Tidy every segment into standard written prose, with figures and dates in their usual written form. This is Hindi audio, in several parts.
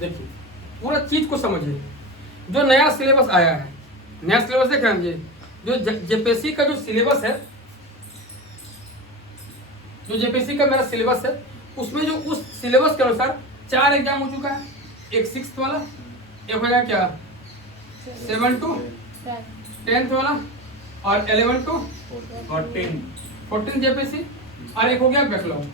देखिए पूरा चीज को समझिए। जो नया सिलेबस आया है, नया सिलेबस देख रहे हैं जी, जो जेपीएससी का जो सिलेबस है, जो जेपीएससी का मेरा सिलेबस है, उसमें जो उस सिलेबस के अनुसार 4 एग्जाम हो चुका है। एक 6th वाला, एक हो गया क्या 7 to 10th वाला, और 11 to 14 जेपीएससी, और एक हो गया बैकलॉग।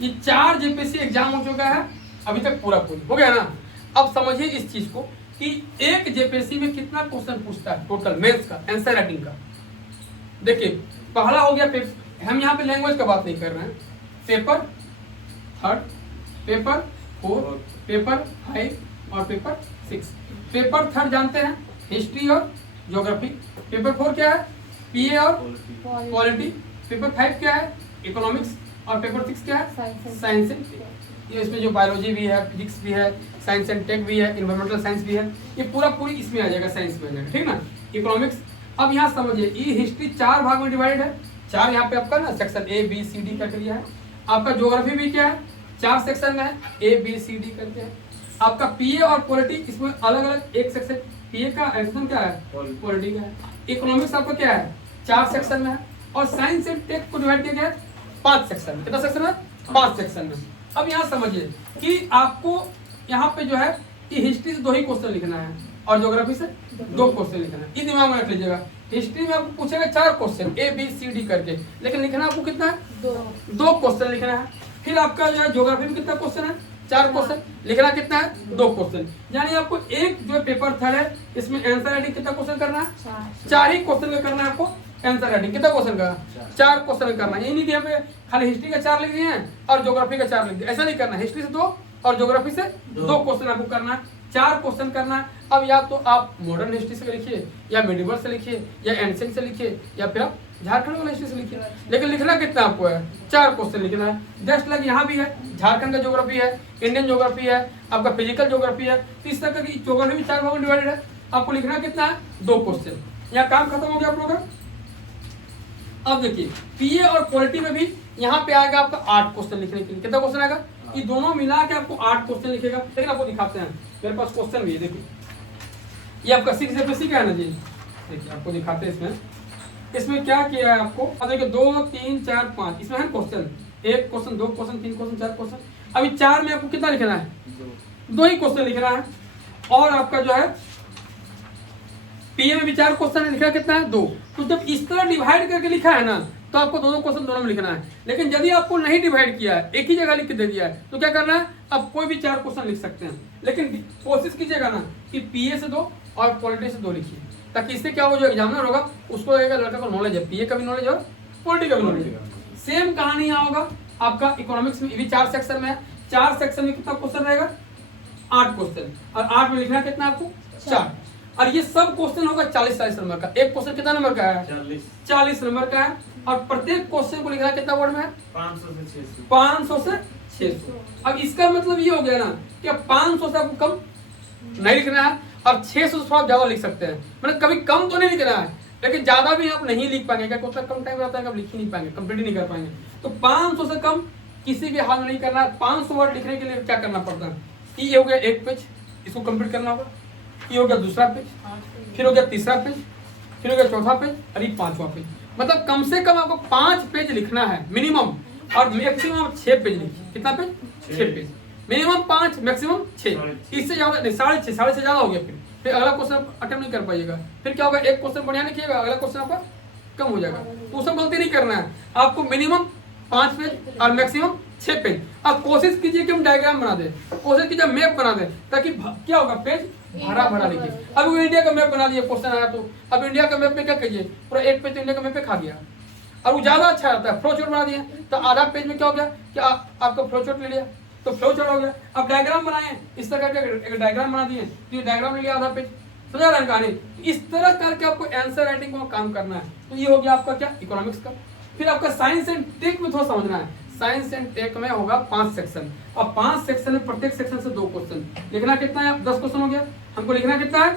ये 4 जेपीएससी एग्जाम हो चुका है अभी तक, पूरा हो गया ना। अब समझिए इस चीज को कि एक जेपीएससी में कितना क्वेश्चन पूछता है टोटल मेंस का, आंसर राइटिंग का। देखिए पहला हो गया हम यहाँ पे लैंग्वेज का बात नहीं कर रहे हैं, पेपर 3rd, पेपर 4, पेपर 5 और पेपर 6। पेपर 3rd जानते हैं हिस्ट्री और ज्योग्राफी, पेपर 4 क्या है पीए और पॉलिटी, पेपर 5 क्या है इकोनॉमिक्स, और पेपर 6 क्या है साइंस एंड टेक। ये इसमें जो बायोलॉजी भी है, फिजिक्स भी है, साइंस एंड टेक भी है, इन्वायरमेंटल साइंस भी है, ये पूरी इसमें आ जाएगा, साइंस में आ जाएगा, ठीक ना। इकोनॉमिक्स, अब यहाँ समझिए ये हिस्ट्री 4 भाग में डिवाइड है, 4 यहाँ पे आपका ना section A B C D करके लिया है। आपका ज्योग्राफी भी क्या है 4 सेक्शन में है, ए बी सी डी करके है। आपका पीए और पॉलिटी इसमें अलग अलग एक सेक्शन, पीए का सेक्शन क्या है पॉलिटी का है। इकोनॉमिक्स आपका क्या है 4 सेक्शन में है, और साइंस एंड टेक को डिवाइड किया गया है 5 सेक्शन में। कितना सेक्शन है 5 सेक्शन में। अब यहाँ समझिए कि आपको यहाँ पे जो है कि हिस्ट्री से 2 ही क्वेश्चन लिखना है, और ज्योग्राफी से 2 क्वेश्चन लिखना है। ये दिमाग में रख लीजिएगा। हिस्ट्री में आपको पूछेगा 4 question A B C D करके, लेकिन लिखना आपको कितना है 2 क्वेश्चन लिखना है। फिर आपका जो है ज्योग्राफी में कितना क्वेश्चन है 4 क्वेश्चन, लिखना कितना है 2 क्वेश्चन। यानी आपको एक जो पेपर 3rd है इसमें आंसर राइटिंग कितना क्वेश्चन करना है 4 ही क्वेश्चन का करना है आपको। आंसर राइटिंग कितना क्वेश्चन का 4 क्वेश्चन करना है। ये नहीं कि यहाँ पे खाली हिस्ट्री का 4 लिख दिए हैं और ज्योग्राफी का 4 लिख दिए, ऐसा नहीं करना। हिस्ट्री से 2 और ज्योग्राफी से 2 क्वेश्चन आपको करना है, 4 क्वेश्चन करना है। अब या तो आप मॉडर्न हिस्ट्री से लिखिए, या मिडिवल से लिखिए, या एंशिएंट से लिखिए, या फिर आप झारखंड वाला हिस्ट्री से लिखिए, लेकिन लिखना कितना आपको है 4 क्वेश्चन लिखना है। जस्ट लाइक यहाँ भी है झारखंड का ज्योग्राफी है, इंडियन ज्योग्राफी है, आपका फिजिकल ज्योग्राफी है, इस तरह की ज्योग्राफी भी 4 भागों में डिवाइडेड है। आपको लिखना कितना है 2 क्वेश्चन। यहाँ काम खत्म हो गया आप लोगों का। अब देखिए पीए और पॉलिटी में भी यहाँ पे आएगा आपका 8 क्वेश्चन लिखने के लिए। कितना क्वेश्चन आएगा ये दोनों मिला के आपको 8 क्वेश्चन लिखेगा। लेकिन आपको दिखाते हैं, मेरे पास क्वेश्चन भी है। देखिए ये आपका 6 जेपीएससी का है ना जी, देखिए आपको दिखाते हैं इसमें क्या किया है आपको। अब देखिए 2 3 4 5 इसमें है question, 1 question 2 question 3 question 4 question. अभी 4 में आपको कितना लिखना है 2 ही क्वेश्चन लिखना है। और आपका जो है पीए में भी 4 क्वेश्चन लिखना कितना है 2। तो जब इस तरह डिवाइड करके लिखा है ना तो आपको 2 क्वेश्चन दोनों में लिखना है। लेकिन यदि आपको नहीं डिवाइड किया है, एक ही जगह लिख के दे दिया है, तो क्या करना है आप कोई भी 4 क्वेश्चन लिख सकते हैं। लेकिन कोशिश कीजिएगा ना कि पीए से 2 और पॉलिटी से 2 लिखिए, ताकि इससे क्या हो जो एग्जामिनर होगा उसको लगेगा लड़का को नॉलेज है, पीए का भी नॉलेज है और पॉलिटी का भी नॉलेज है। सेम कहानी यहाँ होगा आपका इकोनॉमिक्स में, भी 4 सेक्शन में है। 4 सेक्शन में कितना क्वेश्चन रहेगा 8 क्वेश्चन, और 8 में लिखना कितना आपको 4। और ये सब क्वेश्चन होगा 40-40 नंबर का। एक क्वेश्चन कितना नंबर का है 40 नंबर का है। और प्रत्येक क्वेश्चन को लिखना कितना वर्ड में है 500 से 600। अब इसका मतलब ये हो गया ना कि 500 से आपको कम नहीं लिखना है, और 600 से थोड़ा ज्यादा लिख सकते हैं। मतलब कभी कम तो नहीं लिखना है, लेकिन ज्यादा भी आप नहीं लिख पाएंगे। क्या उतना कम टाइम रहता है कि आप लिख ही नहीं पाएंगे, कंप्लीट नहीं कर पाएंगे। तो 500 से कम किसी भी हाल में नहीं करना है। 500 वर्ड लिखने के लिए क्या करना पड़ता है, ये हो गया एक पेज, इसको कंप्लीट करना होगा। ये हो गया दूसरा पेज, फिर हो गया तीसरा पेज, फिर हो गया चौथा पेज, और ये 5वां पेज। मतलब कम से कम आपको 5 पेज लिखना है मिनिमम, और मैक्सिमम 6 पेज लिखिए। कितना पेज 6 पेज, मिनिमम 5 मैक्सिमम 6। इससे ज्यादा नहीं, 6.5 ज्यादा हो गया। फिर अगला क्वेश्चन अटेम्प्ट नहीं कर पाइएगा। फिर क्या होगा एक क्वेश्चन बढ़िया लिखिएगा, अगला क्वेश्चन आपका कम हो जाएगा। तो सब गलती नहीं करना है आपको। मिनिमम 5 पेज और मैक्सिमम 6 पेज। अब कोशिश कीजिए कि हम डायग्राम बना दें, कोशिश कीजिए मैप बना दें, ताकि क्या होगा पेज भरा भरा लिखिए। अब वो इंडिया का मैप बना दिया क्वेश्चन आया तो अब इंडिया का मैप में क्या कीजिए पूरा एक पेज तो इंडिया का मैप पे खा गया, और वो ज्यादा अच्छा रहता है। फ्लो चार्ट बना दिया तो आधा पेज में क्या हो गया कि आपका फ्लो चार्ट ले लिया तो फ्लो चार्ट हो गया। अब डायग्राम बनाए इस तरह करके एक डायग्राम बना दिए तो ये डायग्राम ले लिया आधा पेज, समझा रहे हैं कहानी। इस तरह करके आपको आंसर राइटिंग को काम करना है। तो ये हो गया आपका क्या इकोनॉमिक्स का। फिर आपका साइंस एंड टेक में थोड़ा समझना है। साइंस एंड टेक में होगा 5 सेक्शन, और 5 सेक्शन में प्रत्येक सेक्शन से 2 क्वेश्चन लिखना। कितना है 10 क्वेश्चन हो गया, हमको लिखना कितना है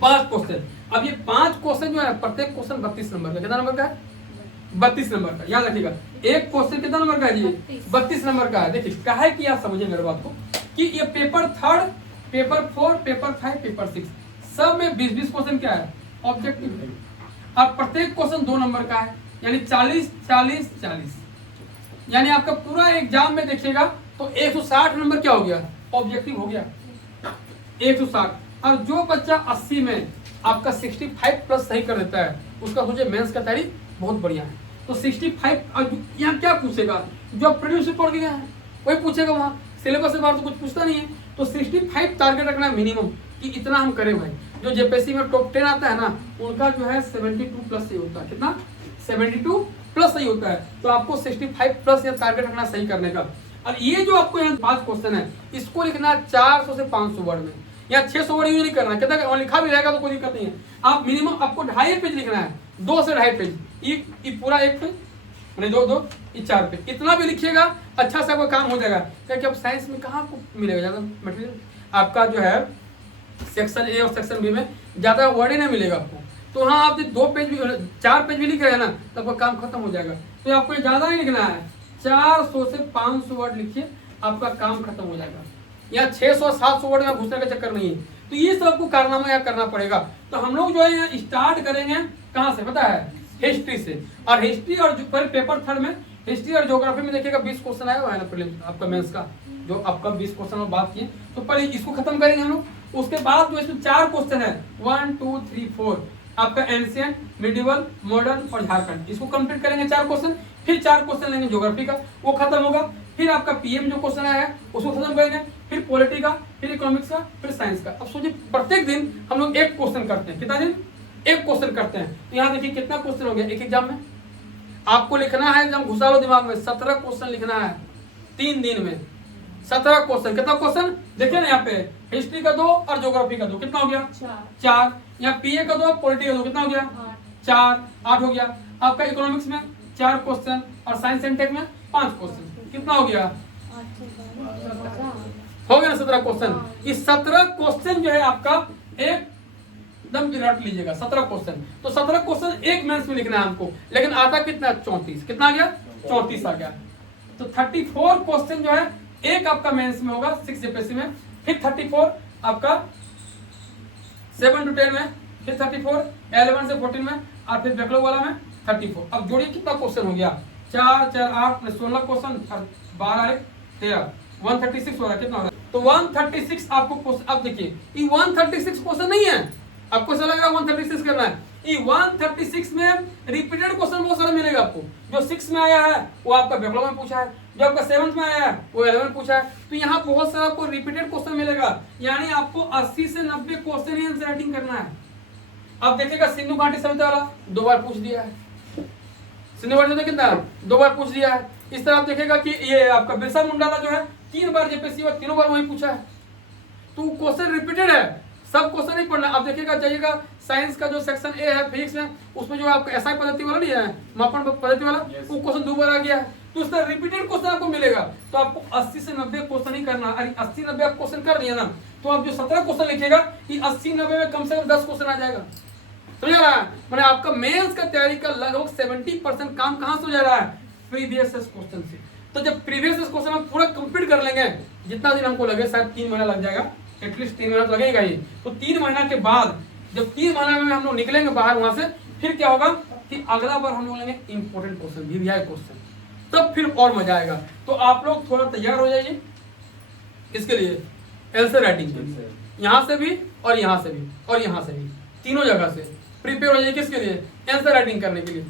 5 क्वेश्चन। अब ये 5 क्वेश्चन जो है प्रत्येक क्वेश्चन 32 नंबर का, कितना नंबर का है 32 नंबर का, याद रखिएगा। एक क्वेश्चन कितना नंबर का है जी? 32 नंबर का है। देखिए क्या है कि आप समझे मेरे बात को कि ये पेपर 3, पेपर 4, पेपर 5, पेपर 6 सब में 20-20 क्वेश्चन क्या है? ऑब्जेक्टिव है। अब प्रत्येक क्वेश्चन 2 नंबर का है, यानी 40-40-40, यानी आपका पूरा एग्जाम में देखिएगा तो 160 नंबर क्या हो गया? ऑब्जेक्टिव हो गया 160। और जो बच्चा 80 में आपका 65 प्लस सही कर देता है उसका सोचे मेंस का तैयारी बहुत बढ़िया है। तो 65 यहाँ क्या पूछेगा? जो आप प्रीवियस से पढ़ के गए हैं वही पूछेगा, वहाँ सिलेबस से बाहर तो कुछ पूछता नहीं है। तो 65 टारगेट रखना है मिनिमम कि इतना हम करें भाई। जो जेपीएससी में टॉप 10 आता है ना उनका जो है 72 प्लस सही होता है। कितना? 72 प्लस सही होता है। तो आपको 65 प्लस या टारगेट रखना सही करने का। और ये जो आपको यहाँ 5 क्वेश्चन है इसको लिखना 400 से 500 वर्ड में, या 600 वर्ड यूज नहीं करना। कितना लिखा भी रहेगा तो कोई दिक्कत नहीं है। आप मिनिमम आपको 2.5 पेज लिखना है, 2 से 2.5 पेज। ये पूरा 1 पेज मैंने 2 ये 4 पेज, इतना भी लिखिएगा अच्छा सा कोई काम हो जाएगा। क्योंकि अब साइंस में कहाँ आपको मिलेगा ज़्यादा मटेरियल? आपका जो है सेक्शन ए और सेक्शन बी में ज़्यादा वर्ड ही नहीं मिलेगा आपको। तो हाँ आप 2 पेज भी 4 पेज भी लिख रहे हैं ना तब वो काम खत्म हो जाएगा। तो आपको ज़्यादा नहीं लिखना है, 400 से 500 वर्ड लिखिए, आपका काम खत्म हो जाएगा। या 600-700 वर्ड में घुसने का चक्कर नहीं है। तो ये सब आपको कारनामा यहाँ करना पड़ेगा। तो हम लोग जो है स्टार्ट करेंगे कहाँ से पता है? हिस्ट्री से। और हिस्ट्री और पेपर 3 में हिस्ट्री और ज्योग्राफी में देखिएगा 20 क्वेश्चन आया हुआ है ना प्रीलिम्स आपका मेंस का, जो आपका 20 क्वेश्चन में बात किए। तो पहले इसको खत्म करेंगे हम लोग। उसके बाद जो इसमें 4 क्वेश्चन है 1 2 3 4 आपका एंशिएंट, मिडिवल, मॉडर्न और झारखंड, इसको कंप्लीट करेंगे 4 क्वेश्चन। फिर 4 क्वेश्चन लेंगे ज्योग्राफी का, वो खत्म होगा। फिर आपका पीएम जो क्वेश्चन आया है उसको खत्म करेंगे। फिर पॉलिटी का, फिर इकोनॉमिक्स का, फिर साइंस का। अब सोचिए प्रत्येक दिन हम लोग 1 क्वेश्चन करते हैं। कितना दिन? 1 क्वेश्चन करते हैं। तो यहाँ देखिए कितना क्वेश्चन हो गया एक एग्जाम में। आपको लिखना है एकदम घुसा लो दिमाग में, 17 क्वेश्चन लिखना है 3 दिन में। 17 क्वेश्चन। कितना क्वेश्चन देखिए ना यहाँ पे? हिस्ट्री का 2 और ज्योग्राफी का 2, कितना हो गया? 4। यहाँ पीए का 2, पॉलिटी का 2, कितना हो गया? 4, 8 हो गया। आपका इकोनॉमिक्स में 4 क्वेश्चन और साइंस एंड टेक में 5 क्वेश्चन, कितना हो गया? हो गया ना 17 क्वेश्चन। इस 17 क्वेश्चन जो है आपका एकदम रट लीजिएगा 17 क्वेश्चन। तो 17 क्वेश्चन एक मेंस में लिखना है हमको, लेकिन आता कितना? 34। कितना आ गया? 34 आ गया। तो 34 क्वेश्चन जो है एक आपका मेंस में होगा 6 जेपीएससी में। फिर 34 आपका 7 to 10 में, फिर 34 11 से 14 में, और फिर बैकलॉग वाला में 34। अब जोड़िए कितना क्वेश्चन हो गया? 4 4 8 16 क्वेश्चन और 12 13 136 हो रहा है। कितना हो रहा है? तो 136 आपको क्वेश्चन। अब देखिए ये 136 क्वेश्चन नहीं है, आपको ऐसा लग रहा है 136 करना है। ये 136 में रिपीटेड क्वेश्चन बहुत सारा मिलेगा आपको। जो 6 में आया है वो आपका बैकलॉग में पूछा है, जो आपका 7th में आया है वो 11 में पूछा है। तो यहाँ बहुत सारा आपको रिपीटेड क्वेश्चन मिलेगा, यानी आपको 80 से 90 क्वेश्चन ही आंसर राइटिंग करना है। अब देखिएगा सिंधु घाटी समिति वाला 2 बार पूछ दिया है, सिंधु घाटी समिति कितना 2 बार पूछ दिया है। इस तरह आप देखिएगा कि ये आपका बिरसा मुंडा जो है 3 बार जेपीएससी और 3 बार वही पूछा है। तो क्वेश्चन रिपीटेड है, सब क्वेश्चन नहीं पढ़ना। अब देखिएगा जाइएगा साइंस का जो सेक्शन ए है फिजिक्स में, उसमें जो आपका एसआई पद्धति वाला नहीं है, मापन पद्धति वाला, वो क्वेश्चन 2 बार आ गया है। तो उसका रिपीटेड क्वेश्चन आपको मिलेगा। तो आपको 80 से 90 क्वेश्चन ही करना। अरे 80-90 आप क्वेश्चन कर रही है ना, तो आप जो 17 क्वेश्चन लिखिएगा कि 80-90 में कम से कम 10 क्वेश्चन आ जाएगा। समझ रहा है? मैंने आपका मेंस का तैयारी का लगभग 70% काम कहाँ से हो जा रहा है? प्रीवियस क्वेश्चन से। तो जब प्रीवियस क्वेश्चन हम पूरा कंप्लीट कर लेंगे, जितना दिन हमको लगे, शायद 3 महीना लग जाएगा, एटलीस्ट 3 महीना तो लगेगा ही। तो 3 महीना के बाद जब 3 महीना में हम लोग निकलेंगे बाहर वहां से, फिर क्या होगा कि अगला बार हम लोग लेंगे इंपॉर्टेंट क्वेश्चन, वीवीआई क्वेश्चन, तब फिर और मजा आएगा। तो आप लोग थोड़ा तैयार हो जाइए इसके लिए, आंसर राइटिंग के लिए, यहाँ से भी और यहाँ से भी और यहाँ से भी, तीनों जगह से प्रिपेयर हो जाइए। किसके लिए? आंसर राइटिंग करने के लिए।